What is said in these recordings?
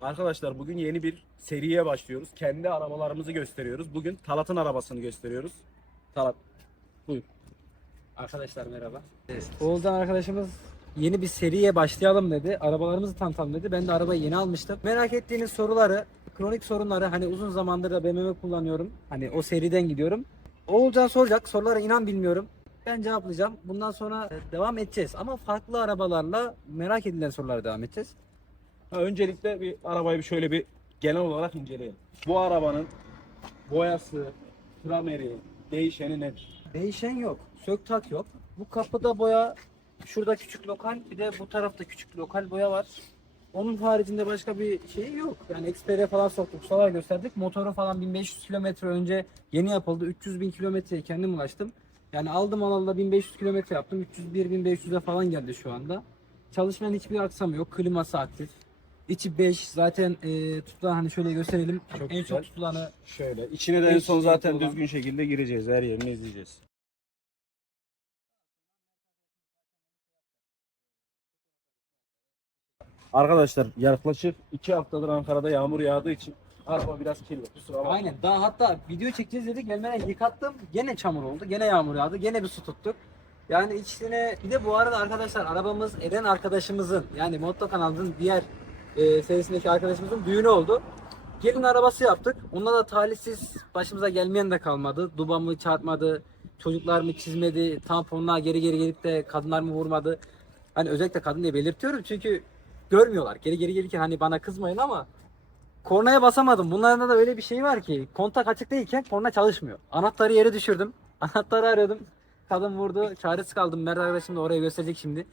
Arkadaşlar bugün yeni bir seriye başlıyoruz. Kendi arabalarımızı gösteriyoruz. Bugün Talat'ın arabasını gösteriyoruz. Talat, buyur. Arkadaşlar merhaba. Oğuzhan arkadaşımız yeni bir seriye başlayalım dedi. Arabalarımızı tanıtalım dedi. Ben de arabayı yeni almıştım. Merak ettiğiniz soruları, kronik sorunları, hani uzun zamandır da BMW kullanıyorum. Hani o seriden gidiyorum. Oğuzhan soracak. Sorulara inan bilmiyorum. Ben cevaplayacağım. Bundan sonra devam edeceğiz. Ama farklı arabalarla merak edilen sorulara devam edeceğiz. Öncelikle bir arabayı şöyle bir genel olarak inceleyelim. Bu arabanın boyası, krameri, değişeni nedir? Değişen yok. Sök tak yok. Bu kapıda boya, şurada küçük lokal, bir de bu tarafta küçük lokal boya var. Onun haricinde başka bir şey yok. Yani Xperia falan soktuk, solar gösterdik. Motoru falan 1500 kilometre önce yeni yapıldı. 300 bin kilometreye kendim ulaştım. Yani aldım alalı 1500 kilometre yaptım. 301.500'e falan geldi şu anda. Çalışmanın hiçbir aksam yok. Kliması aktif. İçi 5 zaten tutulan, hani şöyle gösterelim. Çok en güzel. çok tutulanı Şöyle. İçine de en Beş son zaten olan. düzgün şekilde gireceğiz. Her yerini izleyeceğiz. Arkadaşlar yaklaşık 2 haftadır Ankara'da yağmur yağdığı için araba biraz kirli. Kusura bakmayın. aynen. Daha hatta video çekeceğiz dedik. Gelmeden yıkattım. Gene çamur oldu. Gene yağmur yağdı. Gene bir su tuttuk. Yani içine bir de bu arada arkadaşlar arabamız Eren arkadaşımızın, yani Motto kanalının diğer serisindeki arkadaşımızın düğünü oldu. Gelin arabası yaptık. Onda da talihsiz başımıza gelmeyen de kalmadı. Duba mı çarpmadı, çocuklar mı çizmedi, tamponlar geri geri gelip de kadınlar mı vurmadı. Hani özellikle kadın diye belirtiyorum çünkü görmüyorlar. Geri geri gelirken hani bana kızmayın ama kornaya basamadım. Bunlarda da öyle bir şey var ki kontak açık değilken korna çalışmıyor. Anahtarı yere düşürdüm. Anahtarı arıyordum. Kadın vurdu. Çaresiz kaldım. Mert arkadaşım da oraya gösterecek şimdi.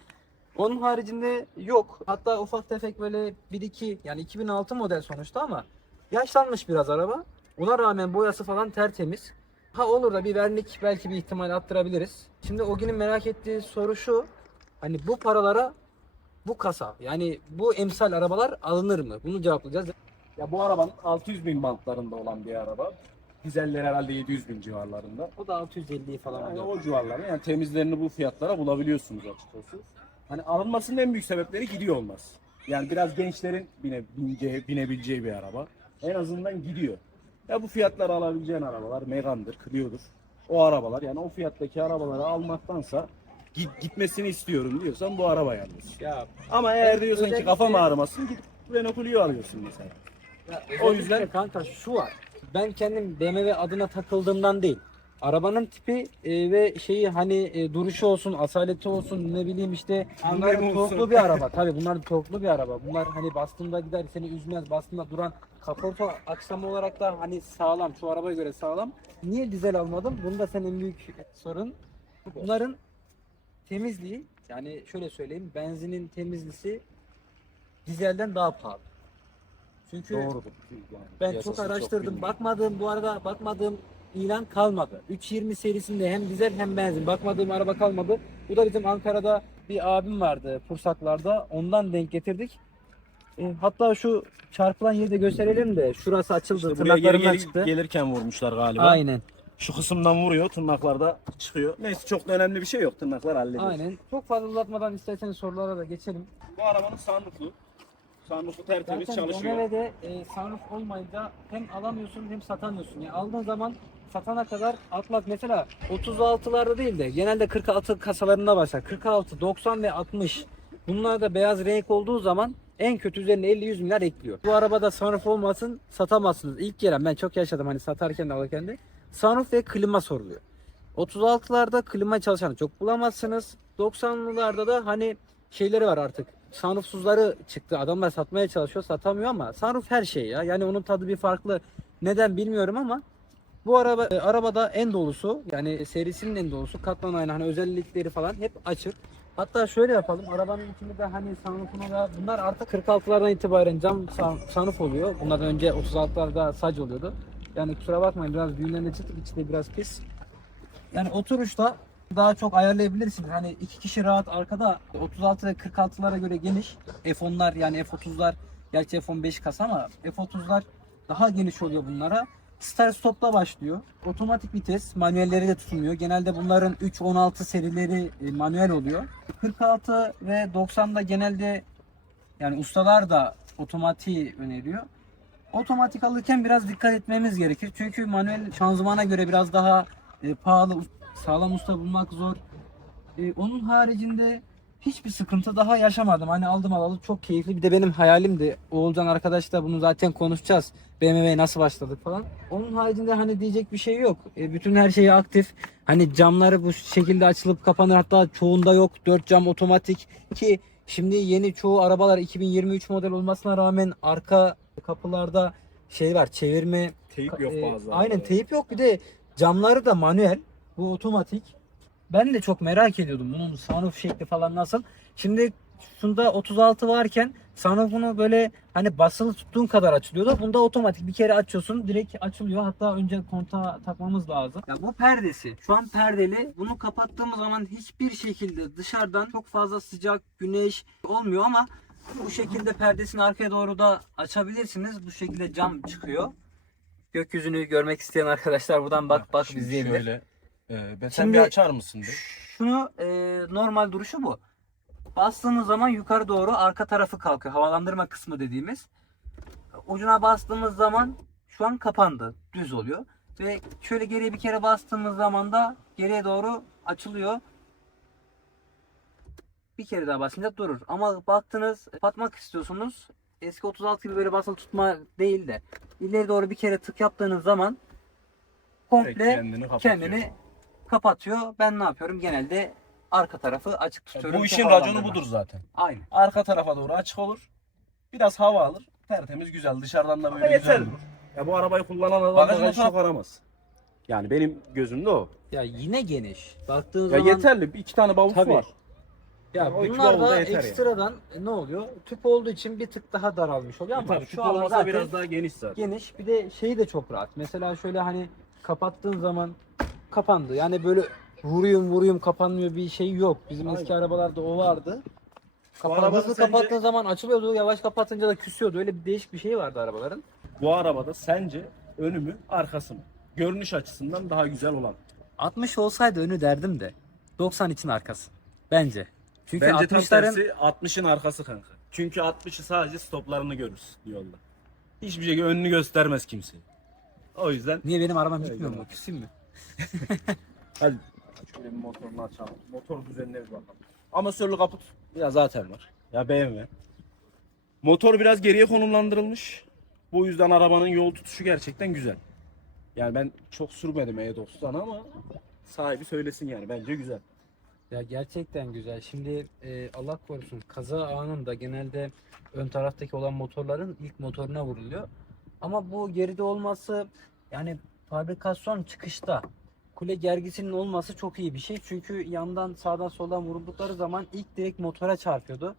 Onun haricinde yok. Hatta ufak tefek böyle 1-2, yani 2006 model sonuçta ama yaşlanmış biraz araba. Ona rağmen boyası falan tertemiz. Ha olur da bir vernik belki bir ihtimal attırabiliriz. Şimdi o günün merak ettiği soru şu. Hani bu paralara bu kasa, yani bu emsal arabalar alınır mı? Bunu cevaplayacağız. Ya bu arabanın 600 bin bantlarında olan bir araba. Dizeller herhalde 700 bin civarlarında. O da 650 falan Yani oluyor. o civarlarda, yani temizlerini bu fiyatlara bulabiliyorsunuz açıkçası. Hani alınmasının en büyük sebepleri gidiyor olmaz. Yani biraz gençlerin binebileceği bir araba. En azından gidiyor. Ya bu fiyatlara alabileceğin arabalar Megane'dır, Clio'dur. O arabalar, yani o fiyattaki arabaları almaktansa gitmesini istiyorum diyorsan bu arabayı alıyorsun. Ya, Ama eğer diyorsan ki özellikle- kafam ağrımasın, gidip Renault Clio alıyorsun mesela. o yüzden kanka şu var. Ben kendim BMW adına takıldığımdan değil. Arabanın tipi ve şeyi, hani duruşu olsun, asaleti olsun, ne bileyim işte, bunlar Anlayın olsun. torklu bir araba. Tabii bunlar torklu bir araba. Bunlar hani bastığında gider, seni üzmez. Bastığında duran, kaporta aksamı olarak da hani sağlam. Şu arabaya göre sağlam. Niye dizel almadım? Bunu da senin büyük sorun. Bunların temizliği, yani şöyle söyleyeyim, benzinin temizliği dizelden daha pahalı. Çünkü Doğrudur. Yani ben piyasası çok araştırdım. bilmiyorum. Bu arada bakmadığım ilan kalmadı. 320 serisinde hem dizel hem benzin. Bakmadığım araba kalmadı. Bu da bizim Ankara'da bir abim vardı Pursaklar'da. Ondan denk getirdik. Hatta şu çarpılan yeri de gösterelim de. Şurası açıldı. İşte buraya Tırnaklarından çıktı. gelirken vurmuşlar galiba. Aynen. Şu kısımdan vuruyor, tırnaklarda çıkıyor. Neyse, çok da önemli bir şey yok, tırnaklar hallediyor. Aynen. Çok fazla uzatmadan isterseniz sorulara da geçelim. Bu arabanın sunrooflu. Sunroofu tertemiz Zaten çalışıyor. BMW'de sunroof olmayınca hem alamıyorsun hem satamıyorsun. Yani aldığın zaman satana kadar atmak, mesela 36'larda değil de genelde 46 kasalarında başlar. 46, 90 ve 60. Bunlar da beyaz renk olduğu zaman en kötü üzerine 50-100 milyar ekliyor. Bu arabada sunroof olmasın, satamazsınız. İlk gelen, ben çok yaşadım hani satarken de alırken de, sunroof ve klima soruluyor. 36'larda klima çalışanı çok bulamazsınız. 90'lılarda da hani şeyleri var artık. Sunroofsuzları çıktı. Adamlar satmaya çalışıyor, satamıyor ama sunroof her şey ya. Yani onun tadı bir farklı. Neden bilmiyorum ama bu arabada en dolusu, yani serisinin en dolusu katlan ayna, hani özellikleri falan hep açık. Hatta şöyle yapalım. Arabanın içinde de hani sunroofuna da, bunlar artık 46'lardan itibaren cam sunroof oluyor. Bunlardan önce 36'larda sac oluyordu. Yani kusura bakmayın, biraz düğünlerine çıktık, içi de biraz pis. Yani oturuşta daha çok ayarlayabilirsiniz. Hani iki kişi rahat arkada, 36 ve 46'lara göre geniş. F10'lar, yani F30'lar, gerçi F10 5 kasa ama F30'lar daha geniş oluyor bunlara. Start stop'la başlıyor. Otomatik vites, manuelleri de tutulmuyor. Genelde bunların 3-16 serileri manuel oluyor. 46 ve 90'da genelde, yani ustalar da otomatiği öneriyor. Otomatik alırken biraz dikkat etmemiz gerekir. Çünkü manuel şanzımana göre biraz daha pahalı, sağlam usta bulmak zor. Onun haricinde hiçbir sıkıntı daha yaşamadım. Hani aldım alalı çok keyifli. Bir de benim hayalimdi. Oğulcan arkadaşla bunu zaten konuşacağız. BMW'ye nasıl başladık falan. Onun haricinde hani diyecek bir şey yok. Bütün her şeyi aktif. Hani camları bu şekilde açılıp kapanır. Hatta çoğunda yok. 4 cam otomatik ki şimdi yeni çoğu arabalar 2023 model olmasına rağmen arka kapılarda şey var, çevirme. Teyip yok bazıları. Aynen, teyip yok. Bir de camları da manuel. Bu otomatik. Ben de çok merak ediyordum bunun sunroof şekli falan nasıl. Şimdi şunda 36 varken sunroofunu böyle hani basılı tuttuğun kadar açılıyordu. Bunda otomatik bir kere açıyorsun direkt açılıyor. Hatta önce kontağa takmamız lazım. Ya bu perdesi şu an perdeli. Bunu kapattığımız zaman hiçbir şekilde dışarıdan çok fazla sıcak güneş olmuyor ama bu şekilde perdesini arkaya doğru da açabilirsiniz. Bu şekilde cam çıkıyor. Gökyüzünü görmek isteyen arkadaşlar buradan bak Şimdi izleyebilir. şöyle, sen Şimdi bir açar mısın? Şunu normal duruşu bu. Bastığımız zaman yukarı doğru arka tarafı kalkıyor. Havalandırma kısmı dediğimiz. Ucuna bastığımız zaman şu an kapandı. Düz oluyor. Ve şöyle geriye bir kere bastığımız zaman da geriye doğru açılıyor. Bir kere daha basınca durur. Ama baktınız kapatmak istiyorsunuz. Eski 36 gibi böyle basılı tutma değil de ileri doğru bir kere tık yaptığınız zaman komple kendini kapatıyor. Ben ne yapıyorum? Genelde arka tarafı açık tutuyorum. Bu ki işin havalandırma. raconu budur zaten. Aynen. Arka tarafa doğru açık olur. Biraz hava alır. Tertemiz güzel. Dışarıdan da böyle güzel durur. Ya bu arabayı kullanan adam bagajı çok aramaz. Yani benim gözümde o. Ya yine geniş. Baktığın Ya zaman yeterli. Bir iki tane bavul Tabii. var. ya O iki bunlar bavul da da yeter ekstradan ne oluyor? Tüp olduğu için bir tık daha daralmış oluyor ama Tabii şu şu alan olmasa zaten biraz daha geniş zaten. geniş. Bir de şeyi de çok rahat. Mesela şöyle hani kapattığın zaman kapandı. Yani böyle vuruyum kapanmıyor bir şey yok. Bizim Aynen. eski arabalarda o vardı. arabada Hızlı sence- kapattığın zaman açılıyordu. Yavaş kapatınca da küsüyordu. Öyle bir değişik bir şey vardı arabaların. Bu arabada sence önü mü arkası mı? Görünüş açısından daha güzel olan. 60 olsaydı önü derdim de 90 için arkası. Bence. Çünkü Bence tam 60'ların tersi 60'ın arkası kanka. Çünkü 60'ı sadece stoplarını görürüz yolda. Hiçbir şey önünü göstermez kimse. O yüzden niye benim arabam Öyle gitmiyor mu? bak. Küseyim mi? hadi şöyle bir motorunu açalım. Motor düzenine bir bakalım. Amasörlü kaput ya zaten var. Ya BMW. Motor biraz geriye konumlandırılmış. Bu yüzden arabanın yol tutuşu gerçekten güzel. Yani ben çok sürmedim E90 ama sahibi söylesin yani bence güzel. Ya gerçekten güzel. Şimdi Allah korusun kaza anında genelde ön taraftaki olan motorların ilk motoruna vuruluyor. Ama bu geride olması yani fabrikasyon çıkışta kule gergisinin olması çok iyi bir şey. Çünkü yandan sağdan soldan vuruldukları zaman ilk direkt motora çarpıyordu.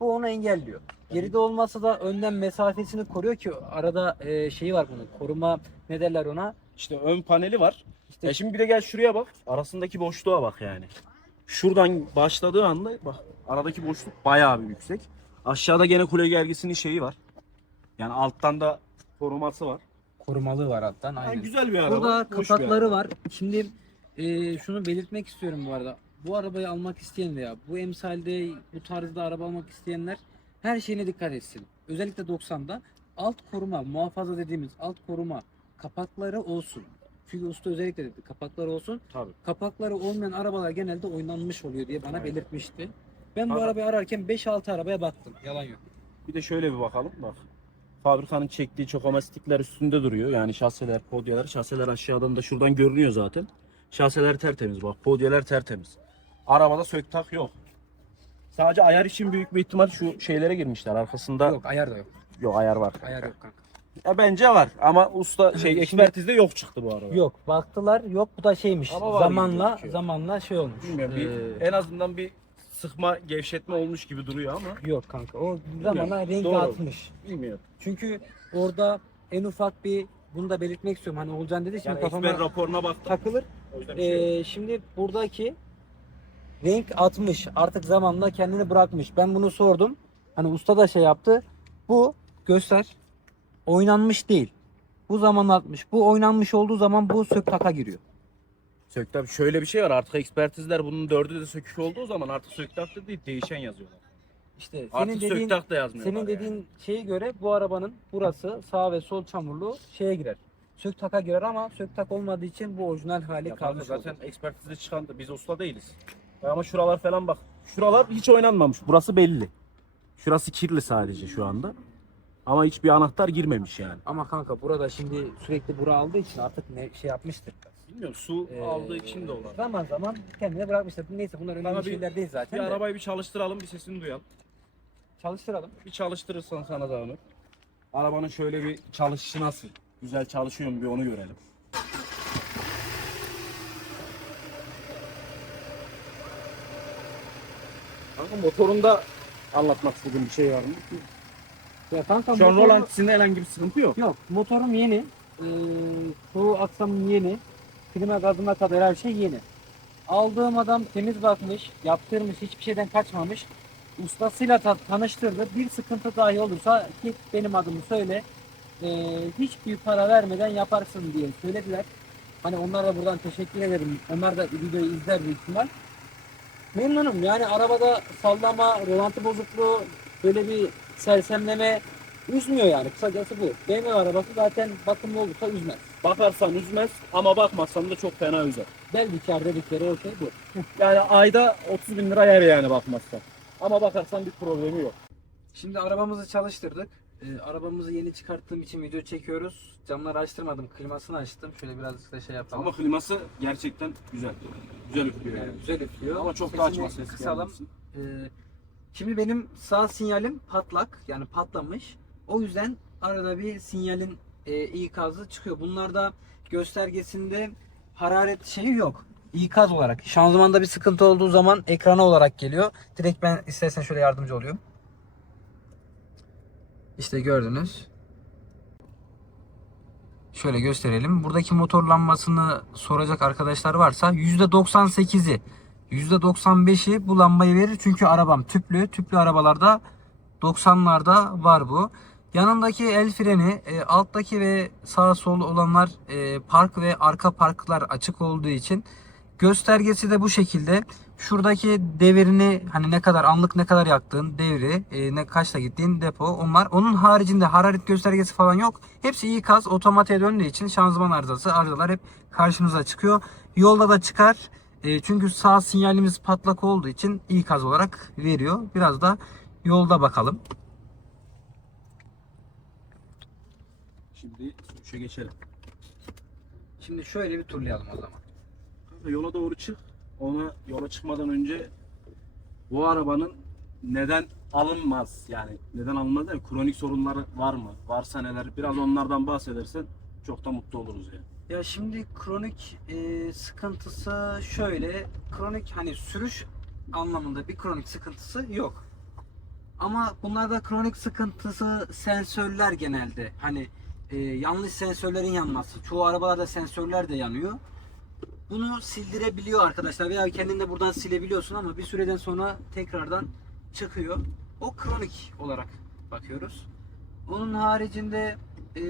Bu onu engelliyor. Geride olması da önden mesafesini koruyor ki arada şeyi var bunun koruma ne derler ona? İşte ön paneli var. İşte Ya şimdi bir de gel şuraya bak. Arasındaki boşluğa bak yani. Şuradan başladığı anda bak aradaki boşluk bayağı bir yüksek. Aşağıda gene kule gergisinin şeyi var. Yani alttan da koruması var. korumalı var alttan. Yani Aynen. güzel bir araba. Burada hoş bir kapakları araba. var. Şimdi şunu belirtmek istiyorum bu arada. Bu arabayı almak isteyen veya bu emsalde bu tarzda araba almak isteyenler her şeyine dikkat etsin. Özellikle 90'da alt koruma, muhafaza dediğimiz alt koruma kapakları olsun. Çünkü usta özellikle dedi kapakları olsun. Tabii. Kapakları olmayan arabalar genelde oynanmış oluyor diye bana Aynen. belirtmişti. Ben bu Tabii. arabayı ararken 5-6 arabaya baktım. Yalan yok. Bir de şöyle bir bakalım bak. Fabrikanın çektiği çokomastikler üstünde duruyor. Yani şaseler, podyeler. Şaseler aşağıdan da şuradan görünüyor zaten. Şaseler tertemiz bak. Podyeler tertemiz. Arabada söktak yok. Sadece ayar için büyük bir ihtimal şu şeylere girmişler. Arkasında Yok ayar da yok. yok ayar var. Ayar yok kanka. Ya bence var ama usta ekspertizde yok çıktı bu araba. Yok baktılar yok bu da şeymiş Ama var gibi zamanla gözüküyor. şey olmuş. Bilmiyorum en azından bir sıkma gevşetme olmuş gibi duruyor ama Yok kanka o zamanla renk Doğru. atmış. bilmiyorum. Çünkü orada en ufak bir bunu da belirtmek istiyorum. Hani Olcan dedi şimdi Yani kafama eksper raporuna baktım. takılır. O yüzden bir şey yok. Şimdi buradaki renk atmış. Artık zamanla kendini bırakmış. Ben bunu sordum. Hani usta da şey yaptı. Bu göster. Oynanmış değil. Bu zamanla atmış. Bu oynanmış olduğu zaman bu sök taka giriyor. Tabii şöyle bir şey var artık ekspertizler bunun 4'ü de sökük olduğu zaman artık söktakta değil değişen yazıyorlar. İşte Artık söktak da yazmıyorlar senin yani. dediğin şeye göre bu arabanın burası sağ ve sol çamurlu şeye girer. Söktaka girer ama söktak olmadığı için bu orijinal hali Ya kanka kalmış zaten olacak. ekspertize çıkan da biz usta değiliz. Ama şuralar falan bak. Şuralar hiç oynanmamış. Burası belli. Şurası kirli sadece şu anda. Ama hiçbir anahtar girmemiş yani. Ama kanka burada şimdi sürekli bura aldığı için artık ne şey yapmıştır. Bilmiyorum, su aldığı için de olan. Zaman zaman kendine bırakmıştır. Neyse bunlar önemli Kanka şeyler değil zaten Bir de. arabayı bir çalıştıralım, bir sesini duyalım. Çalıştıralım. Bir çalıştırırsan sana zahmet. Arabanın şöyle bir çalışışı nasıl? Güzel çalışıyor mu bir onu görelim. Kanka motorunda anlatmak istediğim bir şey var mı? Ya kanka Şu an motoru- rolantisinde herhangi bir sıkıntı yok. Yok, motorum yeni. Çoğu aksamım yeni. Klima gazına kadar her şey yeni. Aldığım adam temiz bakmış, yaptırmış, hiçbir şeyden kaçmamış. Ustasıyla tanıştırdı. Bir sıkıntı dahi olursa git benim adımı söyle. Hiçbir para vermeden yaparsın diye söylediler. Hani onlara da buradan teşekkür ederim. Onlar da videoyu izler büyük ihtimal. Memnunum. Yani arabada sallama, rolanti bozukluğu, böyle bir sersemleme üzmüyor yani. Kısacası bu. BMW arabası zaten bakımlı olursa üzmez. Bakarsan üzmez ama bakmazsan da çok fena üzer. Bel diker dedikleri o şey bu. Yani ayda 30 bin lira yer yani bakmazsan. Ama bakarsan bir problemi yok. Şimdi arabamızı çalıştırdık. Arabamızı yeni çıkarttığım için video çekiyoruz. Camları açtırmadım. Klimasını açtım. Şöyle birazcık da şey yapalım. Ama kliması gerçekten güzel. Güzel üflüyor Yani yani. güzel üflüyor. Ama çok da Sesini açma ses kısalım. gelmesin. Şimdi benim sağ sinyalim patlak. Yani patlamış. O yüzden arada bir sinyalin ikazı çıkıyor. Bunlarda göstergesinde hararet şeyi yok. İkaz olarak. Şanzımanda bir sıkıntı olduğu zaman ekrana olarak geliyor. Direkt ben istersen şöyle yardımcı olayım. İşte gördünüz. Şöyle gösterelim. Buradaki motor lambasını soracak arkadaşlar varsa %98'i, %95'i bu lambayı verir. Çünkü arabam tüplü. Tüplü arabalarda 90'larda var bu. Yanındaki el freni, alttaki ve sağ sol olanlar park ve arka parklar açık olduğu için göstergesi de bu şekilde. Şuradaki devirini, hani ne kadar anlık ne kadar yaktığın devri, ne kaçta gittiğin depo, onlar. Onun haricinde hararet göstergesi falan yok. Hepsi ikaz, otomatiğe döndüğü için şanzıman arızası, arızalar hep karşınıza çıkıyor. Yolda da çıkar. Çünkü sağ sinyalimiz patlak olduğu için ikaz olarak veriyor. Biraz da yolda bakalım. Şimdi sürüşe geçelim. Şimdi şöyle bir turlayalım o zaman. Kanka yola doğru çık. Yola çıkmadan önce bu arabanın neden alınmaz, yani neden alınmaz değil mi? Kronik sorunları var mı? Varsa neler? Biraz onlardan bahsedersen çok da mutlu oluruz yani. Ya şimdi kronik sıkıntısı şöyle. Kronik hani sürüş anlamında bir kronik sıkıntısı yok. Ama bunlarda kronik sıkıntısı sensörler genelde. Hani yanlış sensörlerin yanması. Çoğu arabalarda sensörler de yanıyor. Bunu sildirebiliyor arkadaşlar veya kendin de buradan silebiliyorsun ama bir süreden sonra tekrardan çıkıyor. O kronik olarak bakıyoruz. Onun haricinde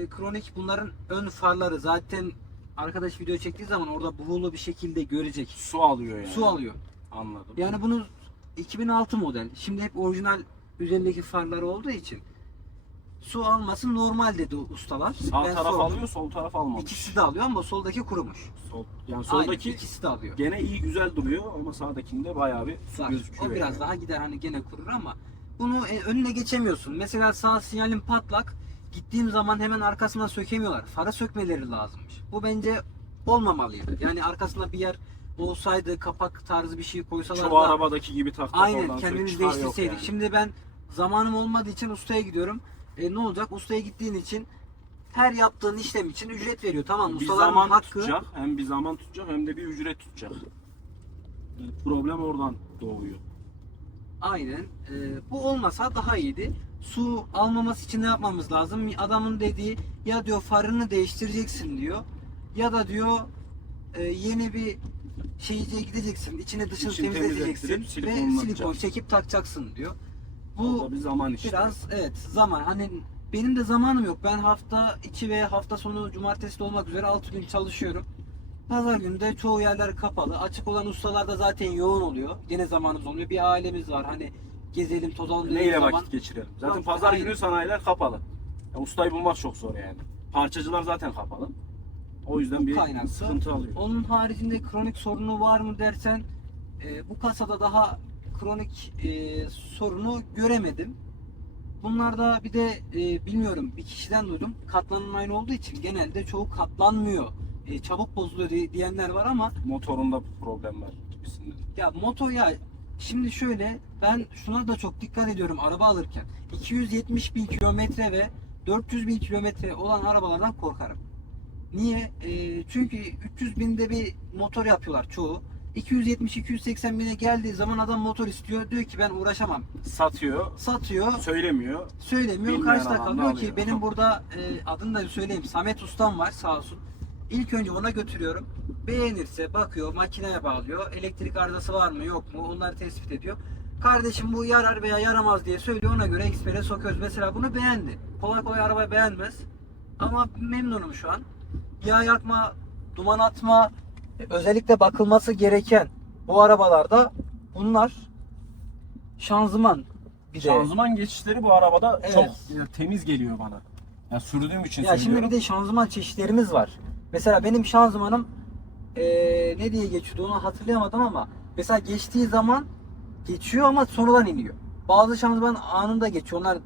kronik bunların ön farları zaten arkadaş video çektiği zaman orada buğulu bir şekilde görecek. Su alıyor yani. Su alıyor. Anladım. Yani bunu 2006 model. Şimdi hep orijinal üzerindeki farları olduğu için su alması normal dedi ustalar. Sağ Ben taraf sordum. alıyor, sol taraf almamış. İkisi de alıyor ama soldaki kurumuş. Yani Aynen, soldaki ikisi de alıyor. gene iyi güzel duruyor ama sağdakinde bayağı bir su Var. gözüküyor. O biraz yani. daha gider hani gene kurur ama bunu önüne geçemiyorsun. Mesela sağ sinyalin patlak. Gittiğim zaman hemen arkasından sökemiyorlar. Farı sökmeleri lazımmış. Bu bence olmamalıydı. Yani arkasında bir yer olsaydı kapak tarzı bir şey koysalar Çoğu da arabadaki gibi tak tak aynen oradan kendimiz çıkar yok değiştirseydik. yani. Şimdi ben zamanım olmadığı için ustaya gidiyorum. Ne olacak? Ustaya gittiğin için her yaptığın işlem için ücret veriyor. Tamam, bir ustaların zaman hakkı. tutacak, hem bir zaman tutacak hem de bir ücret tutacak. Problem oradan doğuyor. Aynen. Bu olmasa daha iyiydi. Su almaması için ne yapmamız lazım? Adamın dediği ya diyor farını değiştireceksin diyor. Ya da diyor yeni bir şeyciye gideceksin. İçini dışını İçini temizleyeceksin temizlettirip ve silikonla silikon atacaksın. çekip takacaksın diyor. Bu Bu bir zaman işte. biraz evet zaman. Hani benim de zamanım yok. Ben hafta içi ve hafta sonu cumartesi de olmak üzere 6 gün çalışıyorum. Pazar günü de çoğu yerler kapalı. Açık olan ustalarda zaten yoğun oluyor. Gene zamanımız olmuyor. Bir ailemiz var. Hani gezelim, tozalım dediğim Neyle zaman vakit geçirelim? Zaten Yok, pazar aynen. günü sanayiler kapalı. Ya ustayı bulmak çok zor yani. Parçacılar zaten kapalı. O yüzden bir kaynaklı. sıkıntı alıyor. Onun haricinde kronik sorunu var mı dersen bu kasada daha kronik sorunu göremedim. Bunlarda bir de bilmiyorum, bir kişiden duydum. Katlanma aynı olduğu için genelde çoğu katlanmıyor. Çabuk bozuluyor diyenler var ama Motorunda problem var gibisinden. ya motor ya şimdi şöyle, ben şuna da çok dikkat ediyorum araba alırken. 270 bin kilometre ve 400 bin kilometre olan arabalardan korkarım. Niye? Çünkü 300 binde bir motor yapıyorlar çoğu. 270-280 bine geldiği zaman adam motor istiyor. Diyor ki ben uğraşamam. Satıyor, Satıyor, söylemiyor. söylemiyor. Bilmeyen Karşıda adam da kalıyor ki alıyor. benim burada adını da söyleyeyim. Samet Ustam var sağ olsun. İlk önce ona götürüyorum. Beğenirse bakıyor, makineye bağlıyor. Elektrik arızası var mı yok mu onları tespit ediyor. Kardeşim bu yarar veya yaramaz diye söylüyor. Ona göre ekspere sokuyoruz. Mesela bunu beğendi. Kolay kolay arabayı beğenmez. Ama memnunum şu an. Yağ yakma, duman atma, özellikle bakılması gereken bu arabalarda bunlar. Şanzıman bir de. Şanzıman geçişleri bu arabada Evet. çok temiz geliyor bana. Ya sürdüğüm için Ya şimdi söylüyorum. bir de şanzıman çeşitlerimiz var. Mesela benim şanzımanım ne diye geçiyordu onu hatırlayamadım ama mesela geçtiği zaman geçiyor ama sonradan iniyor. Bazı şanzıman anında geçiyor. Onlar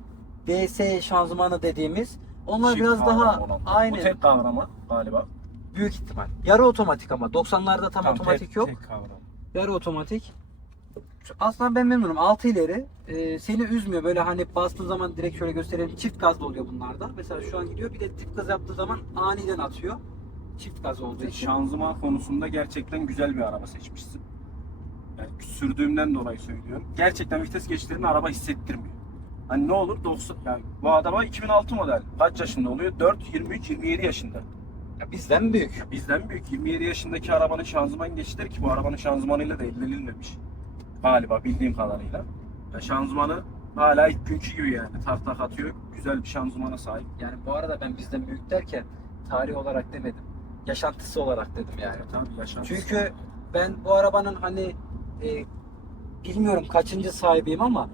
DS şanzımanı dediğimiz. Onlar Çift biraz kavrama daha olan. Bu aynen tek kavrama galiba. büyük ihtimal. Yarı otomatik ama 90'larda tam otomatik tek, yok. Tek kavram. Yarı otomatik. Aslında ben memnunum. 6 ileri. Seni üzmüyor. Böyle hani bastığı zaman direkt şöyle gösterelim. Çift gazlı oluyor bunlarda. Mesela şu an gidiyor. Bir de tip gaz yaptığı zaman aniden atıyor. Çift gaz olduğu için. Şanzıman konusunda gerçekten güzel bir araba seçmişsin. Yani sürdüğümden dolayı söylüyorum. Gerçekten vites geçişlerini araba hissettirmiyor. Hani ne olur 90 yani bu araba 2006 model. Kaç yaşında oluyor? 4, 23, 27 yaşında. Ya bizden büyük. Bizden büyük 27 yaşındaki arabanın şanzıman geçişleri ki bu arabanın şanzımanıyla da ilgilenilmemiş. Galiba bildiğim kadarıyla. Ya şanzımanı hala ilk günkü gibi yani. Tak tak atıyor. Güzel bir şanzımana sahip. Yani bu arada ben bizden büyük derken tarih olarak demedim. Yaşantısı olarak dedim yani. Tabii yaşantısı. Çünkü ben bu arabanın hani bilmiyorum kaçıncı sahibiyim ama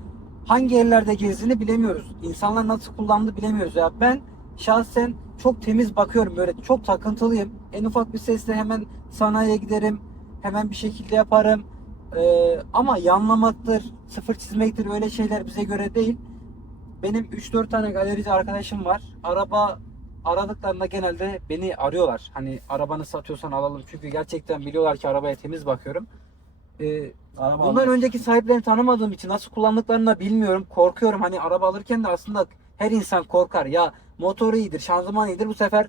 hangi yerlerde gezdiğini bilemiyoruz. İnsanlar nasıl kullandı bilemiyoruz. Ya ben şahsen çok temiz bakıyorum. Böyle çok takıntılıyım. En ufak bir sesle hemen sanayiye giderim. Hemen bir şekilde yaparım. Ama yanlamaktır, sıfır çizmektir öyle şeyler bize göre değil. Benim 3-4 tane galerici arkadaşım var. Araba aradıklarında genelde beni arıyorlar. Hani arabanı satıyorsan alalım. Çünkü gerçekten biliyorlar ki arabaya temiz bakıyorum. Araba Bundan önceki sahiplerini tanımadığım için nasıl kullandıklarını da bilmiyorum. Korkuyorum. Hani araba alırken de aslında her insan korkar. Ya motoru iyidir, şanzıman iyidir. Bu sefer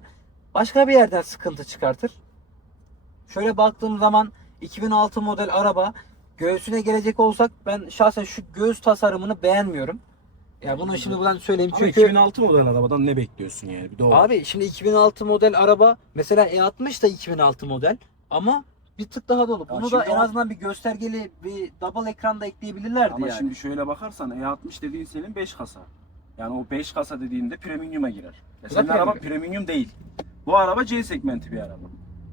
başka bir yerden sıkıntı çıkartır. Şöyle baktığım zaman 2006 model araba göğsüne gelecek olsak ben şahsen şu göğüs tasarımını beğenmiyorum. Ya bunu şimdi buradan söyleyeyim Ama çünkü 2006 model arabadan ne bekliyorsun yani? Bir doğru. abi şimdi 2006 model araba mesela E60 da 2006 model ama bir tık daha dolu. Ya Bunu şimdi da en o- azından bir göstergeli bir double ekranda ekleyebilirlerdi Ama yani. şimdi şöyle bakarsan E60 dediğin senin 5 kasa. Yani o 5 kasa dediğinde premium'a girer. Bu da Senin araba premium. premium değil. Bu araba C segmenti bir araba.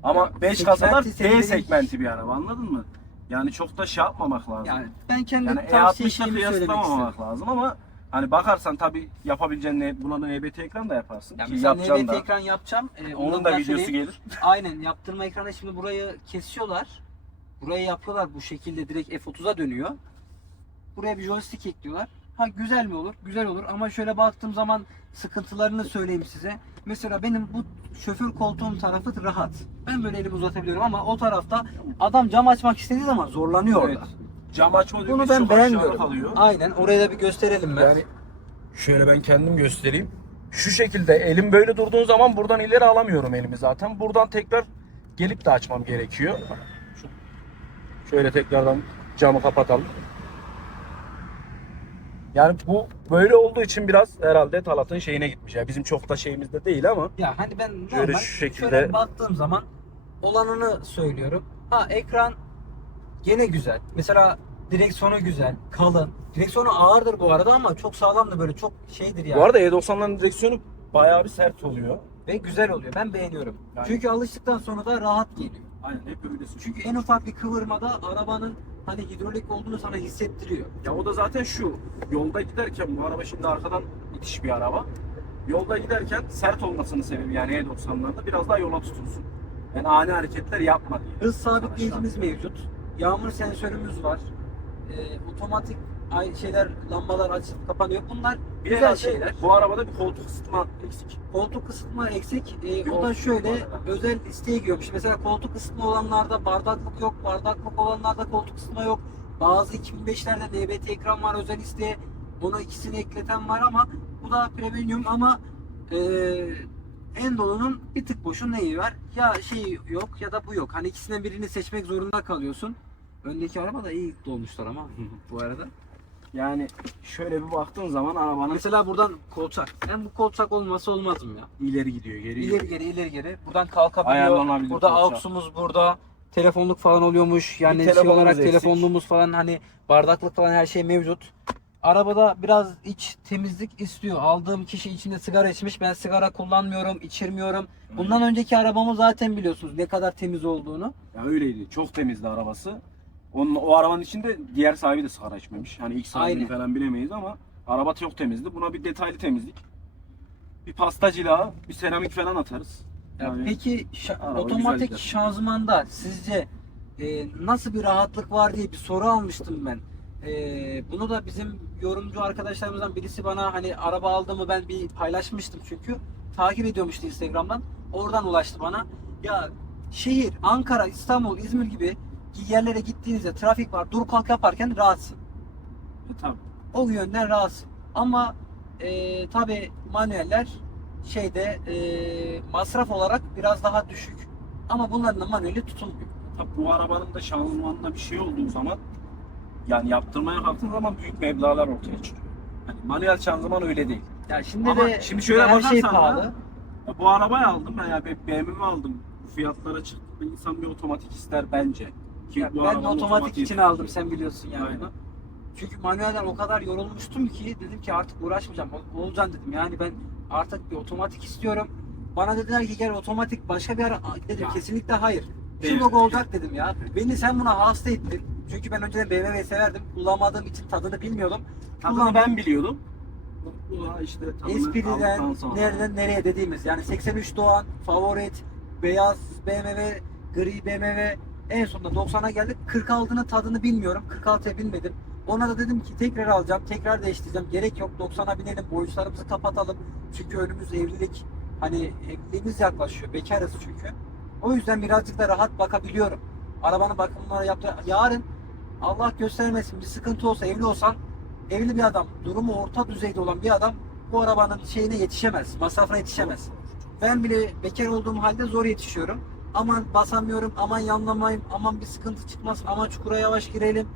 Ama Ya, 5 segmenti kasalar senin D dediğin- segmenti bir araba, anladın mı? Yani çok da şey yapmamak lazım. Yani ben kendi Yani tavsiye E60'la şeyimi söylemek istedim. kıyaslamamak lazım ama hani bakarsan tabii yapabileceğin buna da EBT ekran da yaparsın. Ya Ki mesela yapacaksın NVT da. ekran yapacağım. Onun da videosu gelir. Aynen yaptırma ekranı şimdi burayı kesiyorlar. Burayı yapıyorlar bu şekilde direkt F30'a dönüyor. Buraya bir joystick ekliyorlar. Ha güzel mi olur? Güzel olur ama şöyle baktığım zaman sıkıntılarını söyleyeyim size. Mesela benim bu şoför koltuğum tarafı rahat. Ben böyle elimi uzatabiliyorum ama o tarafta adam cam açmak istediği zaman zorlanıyor Evet. orada. Cam açma Bunu düğmesi ben çok aşağıda beğenmiyorum. kalıyor. Aynen oraya da bir gösterelim ben. Yani şöyle ben kendim göstereyim. Şu şekilde elim böyle durduğun zaman buradan ileri alamıyorum elimi zaten. Buradan tekrar gelip de açmam gerekiyor. Şöyle tekrardan camı kapatalım. Yani bu böyle olduğu için biraz herhalde Talat'ın şeyine gitmiş. Yani bizim çok da şeyimizde değil ama Ya hani ben Şöyle normal şu şekilde- şöyle baktığım zaman olanını söylüyorum. Ha ekran gene güzel. Mesela direksiyonu güzel, kalın. Direksiyonu ağırdır bu arada ama çok sağlamdır böyle çok şeydir yani. bu arada E90'ların direksiyonu bayağı bir sert oluyor. Ve güzel oluyor. Ben beğeniyorum. Yani- Çünkü alıştıktan sonra da rahat geliyor. Aynen hep öylesin. Çünkü en ufak bir kıvırmada arabanın hani hidrolik olduğunu sana hissettiriyor. Ya o da zaten şu, yolda giderken bu araba şimdi arkadan itiş bir araba. Yolda giderken sert olmasını sebebi yani E90'larda biraz daha yola tutunsun. Yani ani hareketler yapma diye. Hız sabitleyicimiz mevcut. Yağmur sensörümüz var. Otomatik şeyler, lambalar açıp kapanıyor. Bunlar Bir de güzel şeyler. bu arabada bir koltuk ısıtma eksik. Koltuk ısıtma eksik. O Yok. da şöyle özel isteğe giriyormuş. Mesela koltuk ısıtma olanlarda bardaklık yok. Bardaklık olanlarda koltuk ısıtma yok. Bazı 2005'lerde DBT ekran var özel isteğe. Onu ikisini ekleten var ama bu da premium ama Endolo'nun bir tık boşu neyi var? Ya şey yok ya da bu yok. Hani ikisinden birini seçmek zorunda kalıyorsun. Öndeki araba da iyi dolmuşlar ama bu arada. Yani şöyle bir baktığın zaman arabanın Mesela buradan kolçak. Yani bu kolçak olmasa olmaz mı ya? ileri gidiyor, geri İleri gidiyor. geri ileri geri. Buradan kalkabiliyor. Ayarlanabilir Burada kolçak. AUX'umuz burada. Telefonluk falan oluyormuş. Yani Bir şey telefonumuz olarak eksik. telefonluğumuz falan hani bardaklık falan her şey mevcut. Arabada biraz iç temizlik istiyor. Aldığım kişi içinde sigara içmiş. Ben sigara kullanmıyorum, içirmiyorum. Bundan önceki arabamı zaten biliyorsunuz ne kadar temiz olduğunu. Ya öyleydi. Çok temizdi arabası. O arabanın içinde diğer sahibi de sigara içmemiş. Hani ilk sahibini Aynen. falan bilemeyiz ama araba çok temizdi. Buna bir detaylı temizlik. Bir pasta cila, bir seramik falan atarız. Yani Peki araba güzel otomatik gider. şanzımanda sizce nasıl bir rahatlık var diye bir soru almıştım ben. Bunu da bizim yorumcu arkadaşlarımızdan birisi bana hani araba aldığımı ben bir paylaşmıştım çünkü takip ediyormuştu Instagram'dan. Oradan ulaştı bana. Ya şehir, Ankara, İstanbul, İzmir gibi yerlere gittiğinizde trafik var. Dur kalk yaparken rahatsın. tabii. O yönden rahatsın. Ama tabi manueller şeyde masraf olarak biraz daha düşük. Ama bunların da manueli tutulmuyor. Tabii bu arabanın da şanzımanında bir şey olduğu zaman yani yaptırmaya kalktığın zaman büyük meblağlar ortaya çıkıyor. Hani manuel şanzıman öyle değil. Ya şimdi Ama de şimdi şöyle her şey bakarsan da- pahalı. Ya bu arabayı aldım ben ya BMW aldım. Bu fiyatlara çıktı. İnsan bir otomatik ister bence. Ki Ya bu ben de arabanın otomatik için çok aldım iyi. sen biliyorsun yani. Aynen. Çünkü manuelden o kadar yorulmuştum ki dedim ki artık uğraşmayacağım. Olcan dedim yani ben artık bir otomatik istiyorum. Bana dediler ki gel otomatik başka bir ara dedim Ya. kesinlikle hayır. Şu Değil. logo olacak dedim ya. Beni sen buna hasta ettin. Çünkü ben önceden BMW severdim. Kullanmadığım için tadını bilmiyordum. Tadını ben biliyordum. Bu da işte tadını Espriden aldıktan sonra. nereden nereye dediğimiz yani 83 Doğan, Favorit, beyaz BMW, gri BMW en sonunda 90'a geldik. 46'nın tadını bilmiyorum. 46'ya binmedim. Ona da dedim ki tekrar alacağım, tekrar değiştireceğim. Gerek yok 90'a binelim, borçlarımızı kapatalım. Çünkü önümüz evlilik. Hani evliliğimiz yaklaşıyor. Bekarız çünkü. O yüzden birazcık da rahat bakabiliyorum. Arabanın bakımları yaptı. Yarın Allah göstermesin bir sıkıntı olsa evli olsan evli bir adam, durumu orta düzeyde olan bir adam bu arabanın şeyine yetişemez, masrafına yetişemez. Ben bile bekar olduğum halde zor yetişiyorum. Aman basamıyorum, aman yanlamayayım, aman bir sıkıntı çıkmasın, aman çukura yavaş girelim.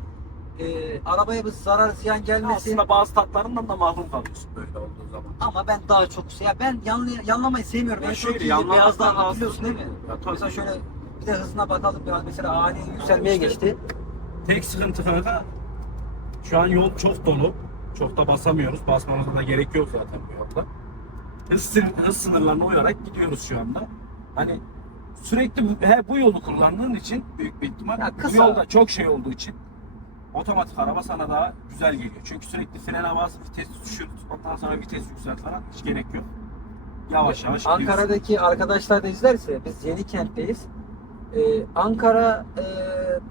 Arabaya bir zarar ziyan gelmesin. Aslında bazı tatlarından da mahrum kalıyorsun böyle olduğu zaman. Ama ben daha çok ya ben yanlamayı sevmiyorum. Ya En şöyle, çok iyi yanlamaktan beyazdan rahatsız hatırlıyorsun değil mi? Ya tabii. Mesela şöyle bir de hızına bakalım biraz mesela ani yükselmeye İşte- geçti. Tek sıkıntı kanka şu an yol çok dolu. Çok da basamıyoruz. Basmamıza da gerek yok zaten bu yolda. Hız sınırlarına uyarak gidiyoruz şu anda. Hani sürekli bu yolu kullandığın için büyük bir ihtimal Ya bu kısa. yolda çok şey olduğu için otomatik araba sana daha güzel geliyor. Çünkü sürekli frene bas, vites düşür, ondan sonra vites yükselt falan hiç gerek yok. Yavaş yavaş gidiyorsun. Ankara'daki arkadaşlar da izlerse biz Yenikent'teyiz. Ankara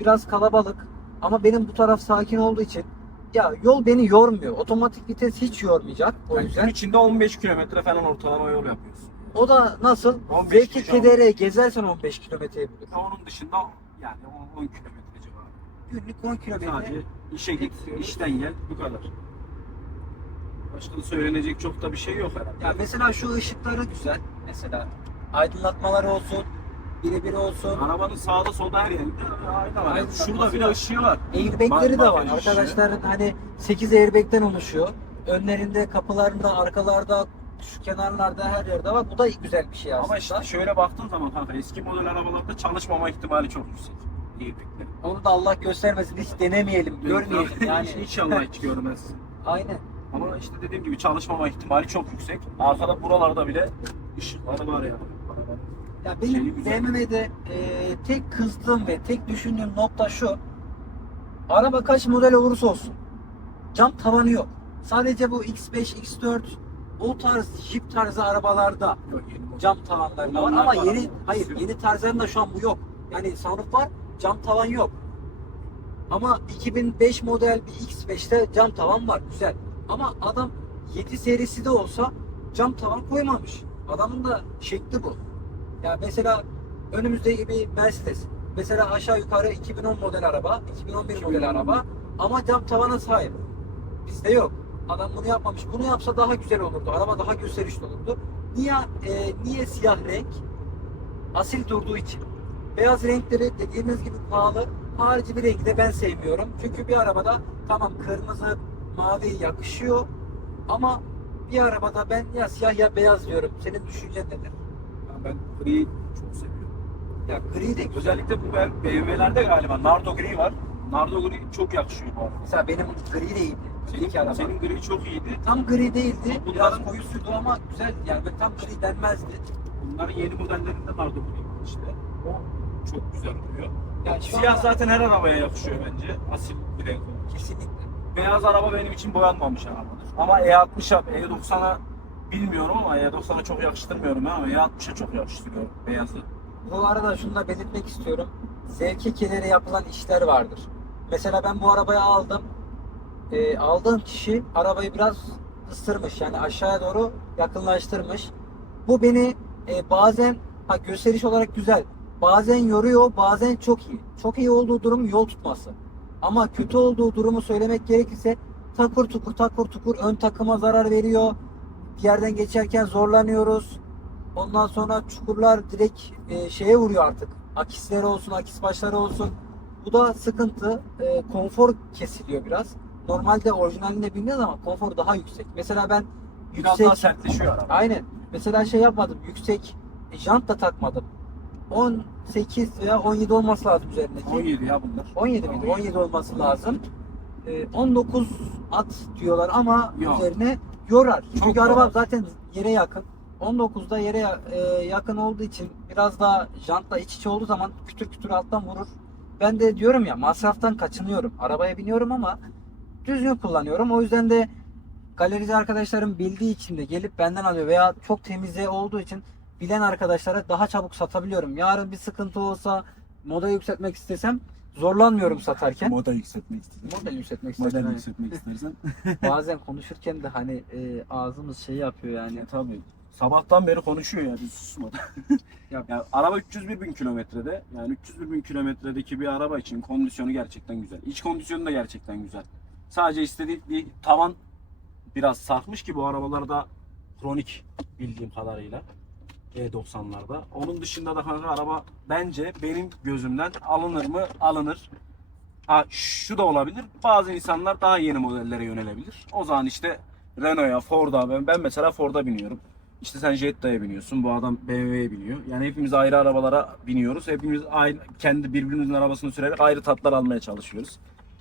biraz kalabalık ama benim bu taraf sakin olduğu için ya yol beni yormuyor. Otomatik vites hiç yormayacak o Yani gün yüzden. içinde 15 kilometre falan ortalama yol yapıyorsun. O da nasıl? 15 Zevki kilometre. kedere gezersen 15 kilometreyi bulur. Onun dışında yani 10 kilometre civarı. Günlük 10 kilometre. Sadece işe git, Bekliyoruz. işten gel, bu kadar. Başka da söylenecek çok da bir şey yok herhalde. Ya mesela şu ışıkları güzel. Mesela aydınlatmaları olsun, birebir olsun. Arabanın sağda solda her yerinde ayna var. Aynen. Şurada bile ışığı var. Airbag'leri de var. Makyaj ışığı. Arkadaşların hani 8 airbag'ten oluşuyor. Önlerinde, kapılarında, arkalarda, şu kenarlarda her yerde var. Bu da güzel bir şey aslında. Ama işte şöyle baktığın zaman kanka eski model arabalarda çalışmama ihtimali çok yüksek. Airbag'lerin. Onu da Allah göstermesin. Hiç denemeyelim, görmeyelim yani. İnşallah hiç görmezsin. Aynen. Ama işte dediğim gibi çalışmama ihtimali çok yüksek. Arkada buralarda bile ışıkları var yani. Ya Şeyi benim güzel. BMW'de tek kızdığım ve tek düşündüğüm nokta şu. Araba kaç model olursa olsun cam tavanı yok. Sadece bu X5, X4 o tarz Jeep tarzı arabalarda cam tavanları var ama yeni tarzlarında şu an bu yok. Yani sunroof var, cam tavan yok. Ama 2005 model bir X5'te cam tavan var, güzel. Ama adam 7 serisi de olsa cam tavan koymamış. Adamın da şekli bu. Ya mesela önümüzdeki bir Mercedes. Mesela aşağı yukarı 2010 model araba, 2011 model araba ama cam tavana sahip. Bizde yok. Adam bunu yapmamış. Bunu yapsa daha güzel olurdu. Araba daha gösterişli olurdu. Niye siyah renk? Asil durduğu için. Beyaz renkleri dediğimiz gibi pahalı. Harici bir rengi de ben sevmiyorum. Çünkü bir arabada tamam kırmızı, mavi yakışıyor ama bir arabada ben ya siyah ya beyaz diyorum. Senin düşüncen nedir? Ben griyi çok seviyorum. Ya gri de güzel. Özellikle bu BMW'lerde galiba Nardo gri var. Nardo gri çok yakışıyor bu arada. Mesela benim gri de iyiydi. Senin gri çok iyiydi. Tam gri değildi. Bunların- Biraz koyusuydu ama güzel. Yani tam gri denmezdi. Bunların yeni modellerinde Nardo gri var işte. O çok güzel duruyor. Yani şu Siyah anda- zaten her arabaya yakışıyor bence. Asil bir renk olduğu için. Kesinlikle. Beyaz araba benim için boyanmamış arabadır. Ama E60'a, E90'a bilmiyorum ama E90'a çok yakıştırmıyorum ben ama E60'a çok yakıştırıyorum beyazı. Bu arada şunu da belirtmek istiyorum. Zevki kedere yapılan işler vardır. Mesela ben bu arabayı aldım. Aldığım kişi arabayı biraz ısırmış. Yani aşağıya doğru yakınlaştırmış. Bu beni bazen gösteriş olarak güzel. Bazen yoruyor, bazen çok iyi. Çok iyi olduğu durum yol tutması. Ama kötü olduğu durumu söylemek gerekirse takır tukur takır tukur ön takıma zarar veriyor. Bir yerden geçerken zorlanıyoruz. Ondan sonra çukurlar direkt şeye vuruyor artık. Akisleri olsun, akis başları olsun. Bu da sıkıntı. Konfor kesiliyor biraz. Normalde orijinalinde bindiğiniz ama konfor daha yüksek. Mesela ben Biraz daha sertleşiyor araba. aynen. Mesela şey yapmadım. Yüksek jant da takmadım. 18 veya 17 olması lazım üzerindeki. 17 ya bunlar. 17 miydi? 17 olması lazım. 19 at diyorlar ama Yok. üzerine yorar. Çok Çünkü araba yorar. zaten yere yakın. 19'da yere yakın olduğu için biraz daha jantla iç içe olduğu zaman kütür kütür alttan vurur. Ben de diyorum ya masraftan kaçınıyorum. Arabaya biniyorum ama düzgün kullanıyorum. O yüzden de galerici arkadaşlarım bildiği için de gelip benden alıyor veya çok temize olduğu için bilen arkadaşlara daha çabuk satabiliyorum. Yarın bir sıkıntı olsa moda yükseltmek istesem zorlanmıyorum satarken. Moda yükseltmek istedim. Moda yükseltmek Model isterken yükseltmek istersen. bazen konuşurken de hani ağzımız şey yapıyor yani. Tabii. Sabahtan beri konuşuyor ya biz susmadan. Ya araba 301 bin kilometrede. Yani 301 bin kilometredeki bir araba için kondisyonu gerçekten güzel. İç kondisyonu da gerçekten güzel. Sadece istediği bir tavan biraz sarkmış ki bu arabalarda kronik bildiğim kadarıyla. E90'larda. Onun dışında da kanka araba bence benim gözümden alınır mı? Alınır. Ha şu da olabilir. Bazı insanlar daha yeni modellere yönelebilir. O zaman işte Renault'a, Ford'a ben mesela Ford'a biniyorum. İşte sen Jetta'ya biniyorsun. Bu adam BMW'ye biniyor. Yani hepimiz ayrı arabalara biniyoruz. Hepimiz aynı kendi birbirimizin arabasını sürerek ayrı tatlar almaya çalışıyoruz.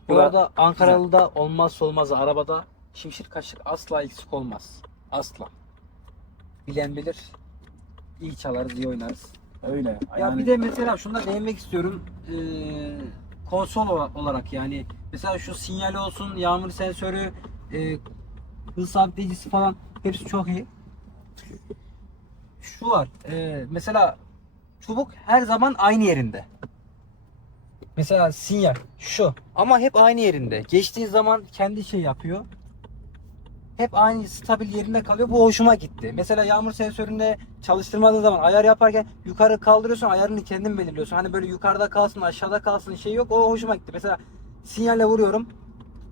Bu arada Ankaralı'da olmazsa olmazı arabada şimşir kaşık asla eksik olmaz. Asla. Bilen bilir. İyi çalarız, iyi oynarız. Öyle. Ya bir de mesela şunu da değinmek istiyorum. Konsol olarak yani mesela şu sinyali olsun, yağmur sensörü, hız sabitleyicisi falan hepsi çok iyi. Şu var. Mesela çubuk her zaman aynı yerinde. Mesela sinyal şu ama hep aynı yerinde. Geçtiği zaman kendi şey yapıyor. Hep aynı stabil yerinde kalıyor. Bu hoşuma gitti. Mesela yağmur sensöründe çalıştırmadığın zaman ayar yaparken yukarı kaldırıyorsun, ayarını kendin belirliyorsun. Hani böyle yukarıda kalsın, aşağıda kalsın şey yok. O hoşuma gitti. Mesela sinyalle vuruyorum.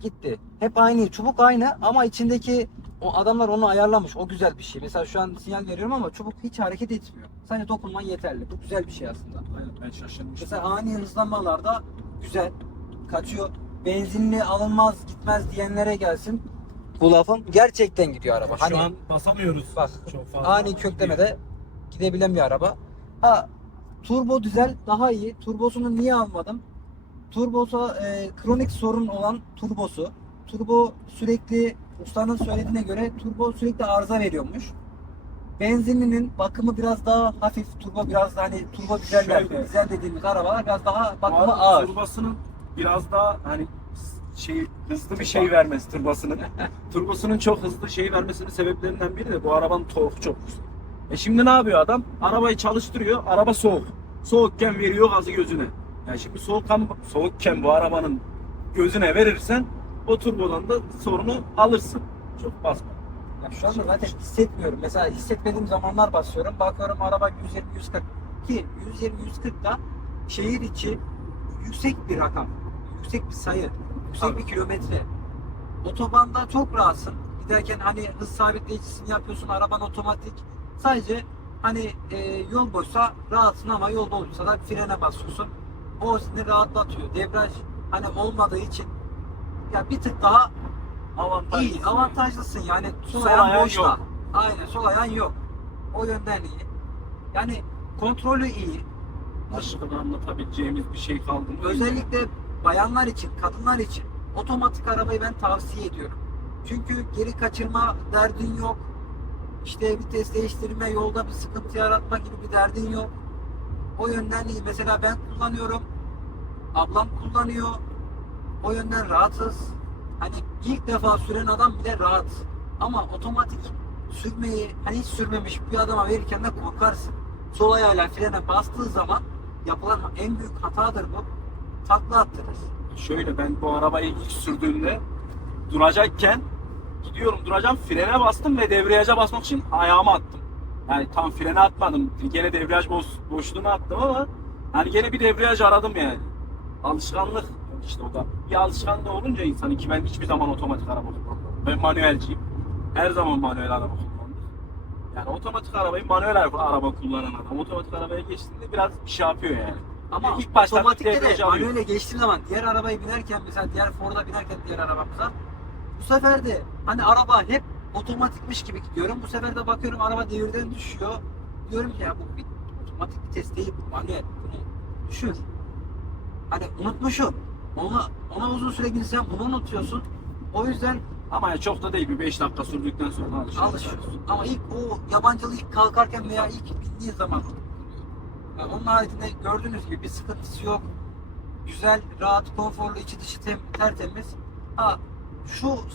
Gitti. Hep aynı. Çubuk aynı ama içindeki o adamlar onu ayarlamış. O güzel bir şey. Mesela şu an sinyal veriyorum ama çubuk hiç hareket etmiyor. Sadece dokunman yeterli. Bu güzel bir şey aslında. Aynen, ben şaşırmıştım. Mesela ani hızlanmalarda güzel. Kaçıyor. Benzinli alınmaz gitmez diyenlere gelsin. Bu lafım gerçekten gidiyor araba. Şu an basamıyoruz. Bak, çok fazla. ani köklemede gidebilen bir araba. Ha, turbo dizel daha iyi. Turbosunu niye almadım? Turbosu kronik sorun olan turbosu. Turbo sürekli ustanın söylediğine göre turbo sürekli arıza veriyormuş. Benzinlinin bakımı biraz daha hafif. Turbo biraz daha turbo dizeller, Şöyle. dizel dediğimiz arabalar biraz daha Bu bakımı arada ağır. turbasının biraz daha hani hızlı bir şey vermesi turbosunun. Turbosunun çok hızlı şey vermesinin sebeplerinden biri de bu arabanın torku çok yüksek. Şimdi ne yapıyor adam? Arabayı çalıştırıyor, araba soğuk. Soğukken veriyor gazı gözüne. Yani şimdi soğukken bu arabanın gözüne verirsen o turbodan da sorunu alırsın. Çok basma. Ya şu anda zaten hissetmiyorum. Mesela hissetmediğim zamanlar basıyorum. Bakıyorum araba 120-140 ki 120-140 da şehir içi yüksek bir rakam. Yüksek bir sayı. Yüksek Tabii. bir kilometre. Otobanda çok rahatsın. Giderken hani hız sabitleyicisini yapıyorsun. Araban otomatik. Sadece hani yol boşsa rahatsın ama yol doluysa da frene basıyorsun. O seni rahatlatıyor. Debriyaj hani olmadığı için ya bir tık daha İyi, avantajlısın yani sol Sol ayağın ayağın boşta. yok. Aynen, sol ayağın yok. O yönden iyi. Yani kontrolü iyi. Aşkını anlatabileceğimiz bir şey kaldı mı? Özellikle bayanlar için, kadınlar için otomatik arabayı ben tavsiye ediyorum. Çünkü geri kaçırma derdin yok. İşte vites değiştirme, yolda bir sıkıntı yaratma gibi bir derdin yok. O yönden iyi. Mesela ben kullanıyorum. Ablam kullanıyor. O yönden rahatız. Hani ilk defa süren adam bile rahat. Ama otomatik sürmeyi hani hiç sürmemiş bir adama verirken de korkarsın. Sol ayağıyla frene bastığı zaman yapılan en büyük hatadır bu. Takla attırır. Şöyle, ben bu arabayı ilk sürdüğümde duracakken duracağım, frene bastım ve debriyaja basmak için ayağımı attım. Yani tam frene atmadım. Gene debriyaj boşluğuna attım ama hani gene bir debriyaj aradım yani. Alışkanlık işte, o da. Bir alışkanlığı olunca insan, ki ben hiçbir zaman otomatik araba kullanmadım. Ben manuelciyim. Her zaman manuel araba kullandım. Yani otomatik arabayı manuel araba kullanan adam otomatik arabaya geçtiğinde biraz bir şey yapıyor yani. Ama İlk başta otomatikte debriyaj de alıyor. manuele geçtiğim zaman diğer arabayı binerken mesela diğer Ford'a binerken diğer arabamıza bu sefer de hani araba hep otomatikmiş gibi gidiyorum. Bu sefer de bakıyorum araba devirden düşüyor. Diyorum ki ya bu bir otomatik vites değil, bu manuel. Bunu düşür. Hani unutmuşum. Ona uzun süre girsen bunu unutuyorsun. O yüzden Ama ya çok da değil, bir 5 dakika sürdükten sonra alışıyorsun. Ama ilk o yabancılı ilk kalkarken veya ilk bindiğin zaman yani onun haricinde gördüğünüz gibi bir sıkıntısı yok. Güzel, rahat, konforlu, içi dışı tertemiz. Ha,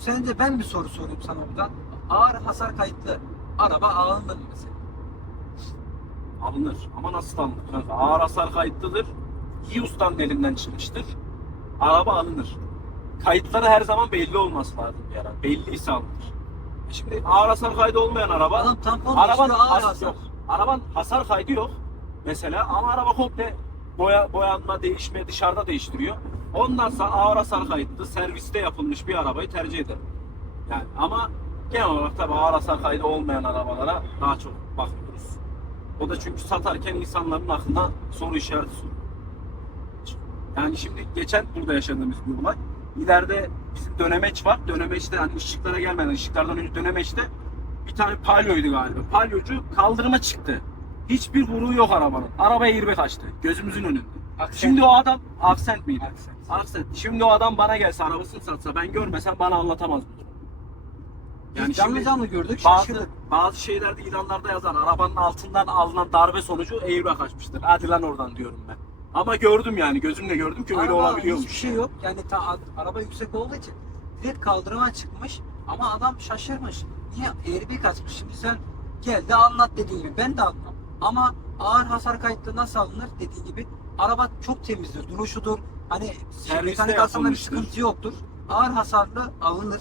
sence ben bir soru sorayım sana buradan. Ağır hasar kayıtlı araba alınır mı mesela? alınır. Ama nasıl alınır? Kanka, ağır hasar kayıtlıdır. İyi ustanın elinden çıkmıştır. Araba alınır. Kayıtları her zaman belli olması lazım bir ara. Belliyse alınır. Şimdi ağır hasar kaydı olmayan araba, Adam tampon araban değiştiriyor, ağır has- hasar. yok. Araban hasar kaydı yok mesela, ama araba komple boyanma, değişme, dışarıda değiştiriyor. Ondan sonra ağır hasar kayıtlı, serviste yapılmış bir arabayı tercih ederim. Yani ama genel olarak tabii ağır hasar kaydı olmayan arabalara daha çok bakıyoruz. O da çünkü satarken insanların aklına soru işareti soruyor. Yani şimdi geçen burada yaşadığımız bir olay. İleride bizim dönemeç var. Dönemeçte, hani ışıklara gelmeden, ışıklardan önce dönemeçte bir tane palyoydu galiba. Palyocu kaldırıma çıktı. Hiçbir vuruğu yok arabanın. Araba airbag açtı. Gözümüzün önünde. Aksent. Şimdi o adam, Aksent miydi? Aksent. Aksent. Şimdi o adam bana gelse, arabasını satsa, ben görmesem bana anlatamaz bu durumu. Yani canlı canlı gördük, bazı, şaşırdık. bazı şeylerde, ilanlarda yazar, arabanın altından alınan darbe sonucu airbag açmıştır. Hadi lan oradan diyorum ben. Ama gördüm, yani gözümle gördüm ki öyle Araba olabiliyormuş. hiçbir şey yok. Yani araba yüksek olduğu için direkt kaldırıma çıkmış ama adam şaşırmış. Niye airbag açmış? Şimdi sen gel de anlat dediğin gibi. Ben de anlam. Ama ağır hasar kayıtlı nasıl alınır dediğin gibi araba çok temizdir. Duruşudur. Hani Serviste mekanik aslında bir yapılmıştır. sıkıntı yoktur. Ağır hasarlı alınır.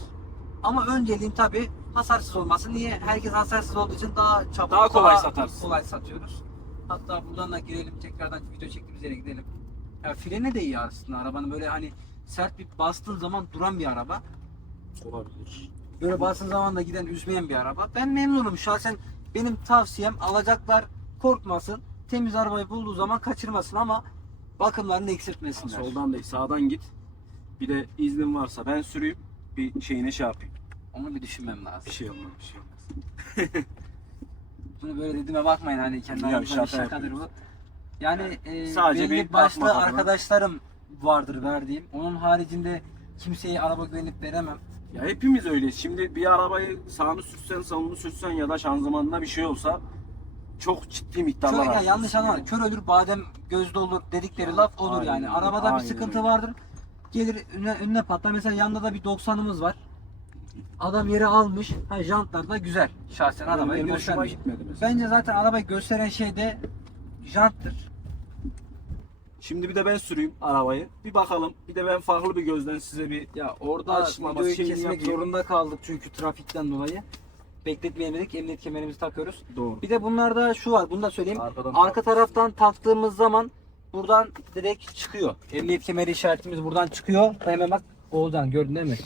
Ama önceliğin tabi hasarsız olması. Niye? Herkes hasarsız olduğu için daha çabuk, Daha kolay satarsın. kolay satıyoruz. Hatta buradan da girelim, tekrardan video çektiğimiz yere gidelim. Ya freni de iyi aslında arabanın, böyle hani sert bir bastığın zaman duran bir araba. Olabilir. Böyle bastığın zaman da giden, üzmeyen bir araba. Ben memnunum şahsen. Benim tavsiyem, alacaklar korkmasın. Temiz arabayı bulduğu zaman kaçırmasın ama bakımlarını eksiltmesinler. Soldan değil, sağdan git. Bir de iznin varsa ben süreyim. Bir şeyine şey yapayım. Onu bir düşünmem lazım. Bir şey olmaz, bir şey olmaz. Bunu böyle dediğime bakmayın, hani kendi Ya, aramızda bir şaka şakadır bu. Yani sadece belli bir başlı bakmak adına. arkadaşlarım vardır verdiğim. Onun haricinde kimseye araba güvenip veremem. Ya hepimiz öyleyiz. Şimdi bir arabayı sağını sürsen, solunu sürsen ya da şanzımanına bir şey olsa çok ciddi miktarlar Şöyle, harcıyorsun yanlış anlama. yani. Kör ölür badem gözde olur dedikleri laf olur Aynen yani. öyle, Arabada bir aynen sıkıntı öyle. vardır. gelir önüne patlar. Mesela yanında da bir 90'ımız var. Adam yeri almış. Ha, jantlar da güzel. Şahsen arabayı Benim hoşuma göstermiş. gitmedi mesela. Bence zaten arabayı gösteren şey de janttır. Şimdi bir de ben süreyim arabayı. Bir bakalım. Bir de ben farklı bir gözden size bir Ya orada açıklaması videoyu şeyini kesmek yapayım. zorunda kaldık çünkü trafikten dolayı. Bekletmeyemedik. Emniyet kemerimizi takıyoruz. Doğru. Bir de bunlarda şu var. Bunu da söyleyeyim. Arkadan Arka taraftan taktığımız zaman buradan direkt çıkıyor. Emniyet kemeri işaretimiz buradan çıkıyor. Hemen bak Oğuzhan gördün değil mi?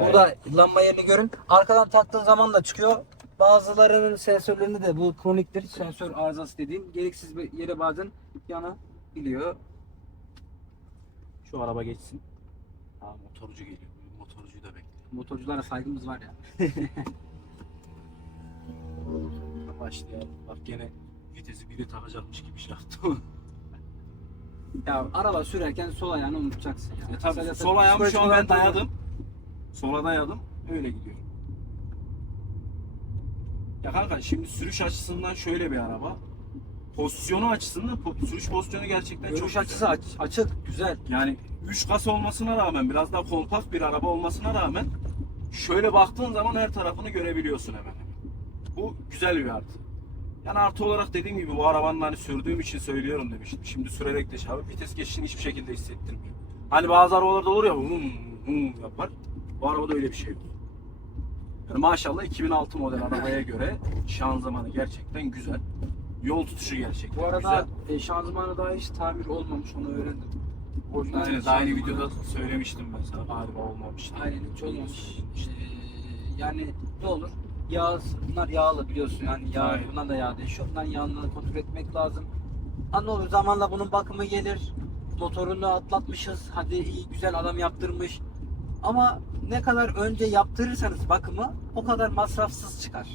Burada lamba yerini görün. Arkadan taktığın zaman da çıkıyor. Bazılarının sensörlerinde de bu kroniktir. Sensör arızası dediğim gereksiz bir yere bazen yanabiliyor. Şu araba geçsin. Ha, motorcu geliyor. Motorcuyu da bekliyor. Motorculara saygımız var ya. Başlayalım. Bak gene vitesi biri takacakmış gibi şey yaptı. Ya araba sürerken sol ayağını unutacaksın ya. Tabii Zaten sol ayağımı şu an ben psikolojik olarak dayadım. Sola dayadım. Öyle gidiyorum. Ya kanka şimdi sürüş açısından şöyle bir araba. Pozisyonu açısından sürüş pozisyonu gerçekten görüş çok açısı açık, güzel. Yani 3 kasa olmasına rağmen biraz daha kompakt bir araba olmasına rağmen şöyle baktığın zaman her tarafını görebiliyorsun hemen. Bu güzel bir artı. Yani artı olarak dediğim gibi bu arabanın hani sürdüğüm için söylüyorum demiştim. Şimdi sürerek de abi vites geçişini hiçbir şekilde hissettirmiyor. Hani bazı arabalarda olur ya yapar. Bu arabada öyle bir şey yok. Yani maşallah 2006 model arabaya göre şanzımanı gerçekten güzel. Yol tutuşu gerçekten Bu arada güzel. şanzımanı daha hiç tamir olmamış, onu öğrendim. Orijinal Aynen, daha aynı şanzımanı. videoda söylemiştim ben sana galiba olmamıştı. Aynen hiç olmamış. Yani ne olur? Yağ, bunlar yağlı biliyorsun yani yağ, Aynen. bunlar da yağ değişiyor. Bunların yağını kontrol etmek lazım. Ha ne olur zamanla bunun bakımı gelir. Motorunu atlatmışız. Hadi iyi güzel adam yaptırmış. Ama ne kadar önce yaptırırsanız bakımı o kadar masrafsız çıkar.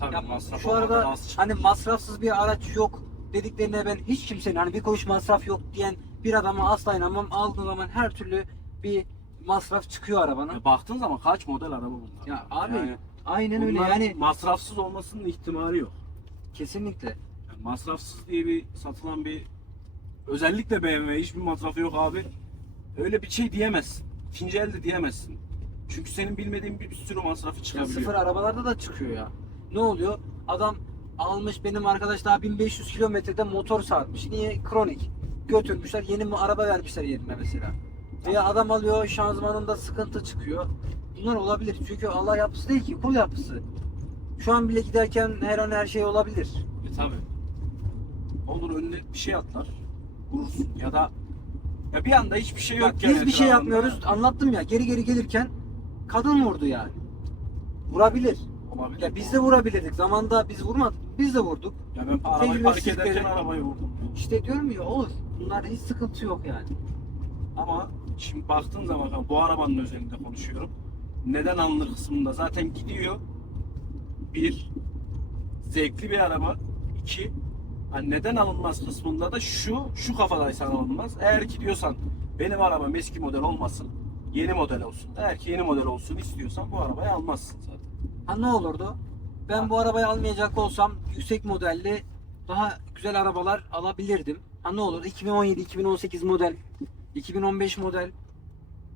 Tabii Ya masraf şu olmadan arada az çıkıyor. hani masrafsız bir araç yok dediklerine ben hiç kimsenin hani bir kuruş masraf yok diyen bir adama asla inanmam. Aldığın zaman her türlü bir masraf çıkıyor arabana. Ya baktığın zaman kaç model araba bunlar? Ya abi Yani aynen öyle bunların yani masrafsız olmasının ihtimali yok. kesinlikle. Yani masrafsız diye bir satılan bir özellikle BMW hiçbir masrafı yok abi. Öyle bir şey diyemezsin. İkinci elde diyemezsin. Çünkü senin bilmediğin bir sürü masrafı Ya çıkabiliyor. sıfır arabalarda da çıkıyor ya. Ne oluyor? Adam almış benim arkadaş daha 1500 kilometrede motor satmış. Niye? Kronik. Götürmüşler yeni bir araba vermişler yerine mesela. Veya adam alıyor şanzımanında sıkıntı çıkıyor. Bunlar olabilir. Çünkü Allah yapısı değil ki kul yapısı. Şu an bile giderken her an her şey olabilir. Tabii. Olur önüne bir şey atlar. Vurursun ya da ya bir anda hiçbir şey yok Bak, yani biz bir şey etrafında. yapmıyoruz. Anlattım ya. Geri geri gelirken kadın vurdu yani. Vurabilir. Olabilir. Ya biz de vurabilirdik. Zamanında biz vurmadık. Biz de vurduk. Ya ben arabayı park Tecrübesizlikleri- ederken arabayı vurdum. İşte diyorum ya olur. Bunlarda hiç sıkıntı yok yani. Ama şimdi baktığın zaman bu arabanın özelinde konuşuyorum. Neden alınır kısmında zaten gidiyor. Bir, zevkli bir araba. İki, hani neden alınmaz kısmında da şu kafadaysan alınmaz. Eğer ki diyorsan benim arabam eski model olmasın, yeni model olsun. Eğer ki yeni model olsun istiyorsan bu arabayı almazsın zaten. Ha ne olurdu? Ben bu arabayı almayacak olsam yüksek modelli daha güzel arabalar alabilirdim. Ha ne olur 2017, 2018 model, 2015 model.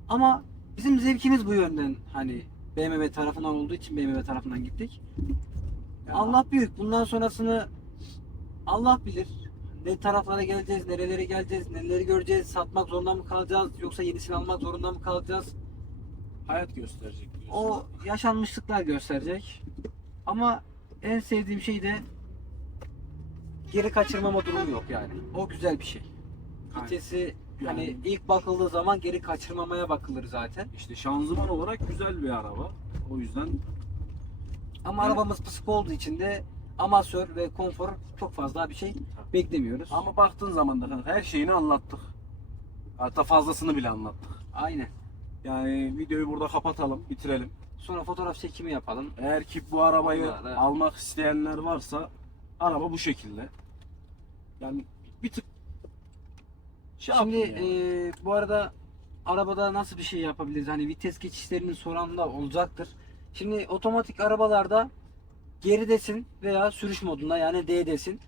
Ama bizim zevkimiz bu yönden hani BMW tarafından olduğu için BMW tarafından gittik. Yani Allah büyük. Bundan sonrasını Allah bilir. Ne taraflara geleceğiz, nerelere geleceğiz, neleri göreceğiz, satmak zorunda mı kalacağız yoksa yenisini almak zorunda mı kalacağız? hayat gösterecek diyorsun. O yaşanmışlıklar gösterecek. Ama en sevdiğim şey de geri kaçırmama durumu yok yani. O güzel bir şey. Aynen. Vitesi hani Yani- ilk bakıldığı zaman geri kaçırmamaya bakılır zaten. İşte şanzıman olarak güzel bir araba. O yüzden Ama Evet. arabamız pısık olduğu için de amatör ve konfor çok fazla bir şey beklemiyoruz. ama baktığın zaman da her şeyini anlattık. Hatta fazlasını bile anlattık. Aynen. Yani videoyu burada kapatalım, bitirelim. Sonra fotoğraf çekimi yapalım. Eğer ki bu arabayı Vallahi. almak isteyenler varsa araba bu şekilde. Yani bir tık Şimdi yapın ya. bu arada arabada nasıl bir şey yapabiliriz? Hani vites geçişlerini soran da olacaktır. Şimdi otomatik arabalarda geridesin veya sürüş modunda yani D'desin.